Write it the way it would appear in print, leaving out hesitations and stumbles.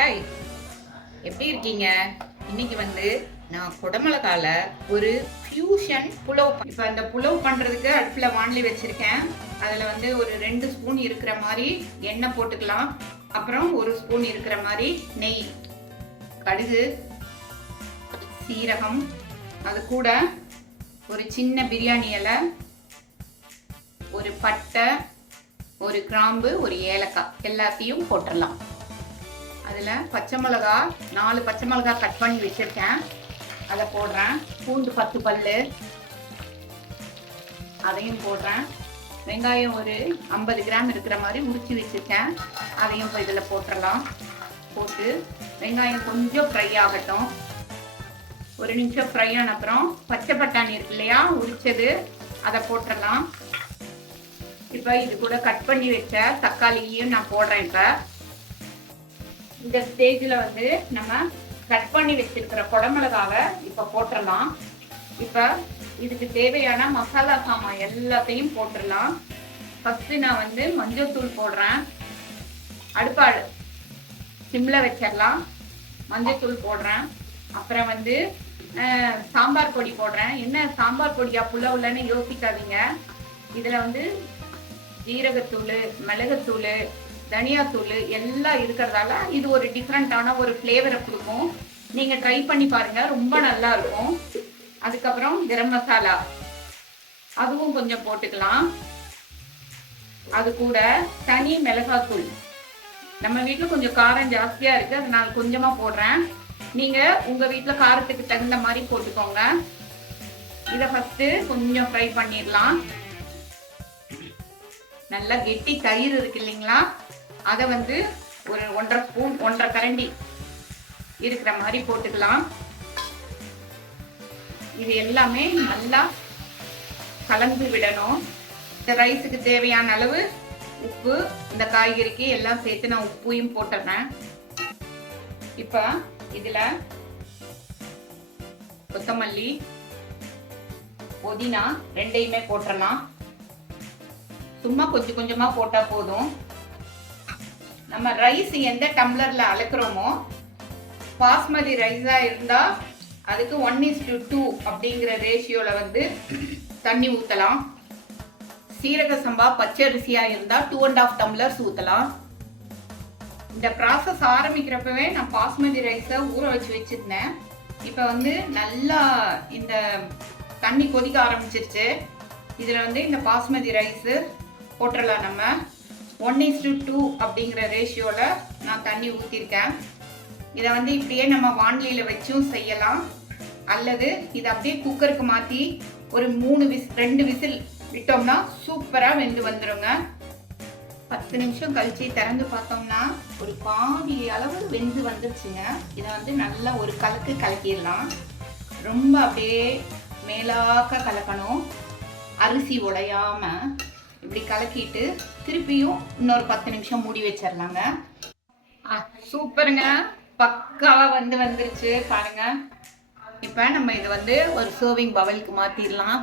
Hi, எப்படி இருக்கீங்க? இன்னைக்கு வந்து நான் குடமிளகால ஒரு ஃபியூஷன் புலவ் இப்போ அந்த புலவ் பண்ணுறதுக்கு அடுப்பில் வாணலி வச்சுருக்கேன். அதில் வந்து ஒரு 2 ஸ்பூன் இருக்கிற மாதிரி எண்ணெய் போட்டுக்கலாம். அப்புறம் 1 ஸ்பூன் இருக்கிற மாதிரி நெய், கடுகு, சீரகம், அது கூட ஒரு சின்ன பிரியாணி இலை, ஒரு பட்டை, ஒரு கிராம்பு, ஒரு ஏலக்காய் எல்லாத்தையும் போட்டுடலாம். அதில் பச்சை மிளகா 4 பச்சை மிளகா கட் பண்ணி வச்சுருக்கேன், அதை போடுறேன். பூண்டு 10 பல் அதையும் போடுறேன். வெங்காயம் ஒரு 50 கிராம் இருக்கிற மாதிரி உரிச்சு வச்சுருக்கேன், அதையும் இப்போ இதில் போட்டுடலாம். போட்டு வெங்காயம் கொஞ்சம் ஃப்ரை ஆகட்டும். 1 நிமிஷம் ஃப்ரை ஆன அப்புறம் பச்சை பட்டாணி இருக்கு இல்லையா, உரிச்சது, அதை போட்டுடலாம். இப்போ இது கூட கட் பண்ணி வச்ச தக்காளியையும் நான் போடுறேன். இப்போ இந்த ஸ்டேஜில் வந்து நம்ம கட் பண்ணி வச்சிருக்கிற குடமிளகாவை இப்போ போட்டுடலாம். இப்போ இதுக்கு தேவையான மசாலா சாமான் எல்லாத்தையும் போட்டுடலாம். ஃபஸ்ட்டு நான் வந்து மஞ்சள் தூள் போடுறேன். அடுப்பாடு சிம்மில் வச்சிடலாம். மஞ்சள் தூள் போடுறேன். அப்புறம் வந்து சாம்பார் பொடி போடுறேன். என்ன சாம்பார் பொடியா புலவுலன்னு யோசிக்காதீங்க. இதில் வந்து ஜீரகத்தூள், மிளகுத்தூள், தனியாத்தூள் எல்லாம் இருக்கிறதால இது ஒரு டிஃப்ரெண்ட்டான ஒரு ஃப்ளேவரை கொடுக்கும். நீங்கள் ட்ரை பண்ணி பாருங்கள், ரொம்ப நல்லா இருக்கும். அதுக்கப்புறம் கரம் மசாலா அதுவும் கொஞ்சம் போட்டுக்கலாம். அது கூட தனி மிளகாத்தூள், நம்ம வீட்டில் கொஞ்சம் காரம் ஜாஸ்தியாக இருக்குது, அதனால கொஞ்சமாக போடுறேன். நீங்கள் உங்கள் வீட்டில் காரத்துக்கு தகுந்த மாதிரி போட்டுக்கோங்க. இதை ஃபஸ்ட்டு கொஞ்சம் ஃப்ரை பண்ணிடலாம். நல்லா கெட்டி தயிர் இருக்கு இல்லைங்களா, அதை வந்து ஒரு 1.5 ஸ்பூன் 1.5 கரண்டி இருக்கிற மாதிரி போட்டுக்கலாம். இது எல்லாமே நல்லா கலந்து விடணும். இந்த ரைஸுக்கு தேவையான அளவு உப்பு, இந்த காய்கறிக்கு எல்லாம் சேர்த்து நான் உப்பையும் போட்டுறேன். இப்போ இதில் கொத்தமல்லி, புதினா ரெண்டையுமே போட்டுடலாம். சும்மா கொஞ்சம் கொஞ்சமாக போட்டால் போதும். நம்ம ரைஸ் எந்த டம்ளரில் அளக்குறோமோ, பாஸ்மதி ரைஸாக இருந்தால் அதுக்கு 1:2 அப்படிங்கிற ரேஷியோவில் வந்து தண்ணி ஊற்றலாம். சீரக சம்பா பச்சை அரிசியாக இருந்தால் 2.5 டம்ளர்ஸ் ஊற்றலாம். இந்த ப்ராசஸ் ஆரம்பிக்கிறப்பவே நான் பாஸ்மதி ரைஸை ஊற வச்சு வச்சுருந்தேன். இப்போ வந்து நல்லா இந்த தண்ணி கொதிக்க ஆரம்பிச்சிருச்சு. இதில் வந்து இந்த பாஸ்மதி ரைஸு போட்டுடலாம். நம்ம 1:2 அப்படிங்கிற ரேஷியோவில் நான் தண்ணி ஊற்றிருக்கேன். இதை வந்து இப்படியே நம்ம வாணலியில் வச்சும் செய்யலாம், அல்லது இதை அப்படியே குக்கருக்கு மாற்றி ஒரு 2 விசில் விட்டோம்னா சூப்பராக வெந்து வந்துடுங்க. 10 நிமிஷம் கழித்து திறந்து பார்த்தோம்னா ஒரு பாதி அளவு வெந்து வந்துருச்சுங்க. இதை வந்து நல்லா ஒரு கலக்கு கலக்கிடலாம். ரொம்ப அப்படியே மேலாக்க கலக்கணும், அரிசி உடையாமல் இப்படி கலக்கிட்டு திருப்பியும் இன்னொரு 10 நிமிஷம் மூடி வச்சிடலாங்க. சூப்பருங்க, பக்காவாக வந்துருச்சு பாருங்க. இப்போ நம்ம இதை வந்து ஒரு சர்விங் பவுலுக்கு மாற்றிடலாம்.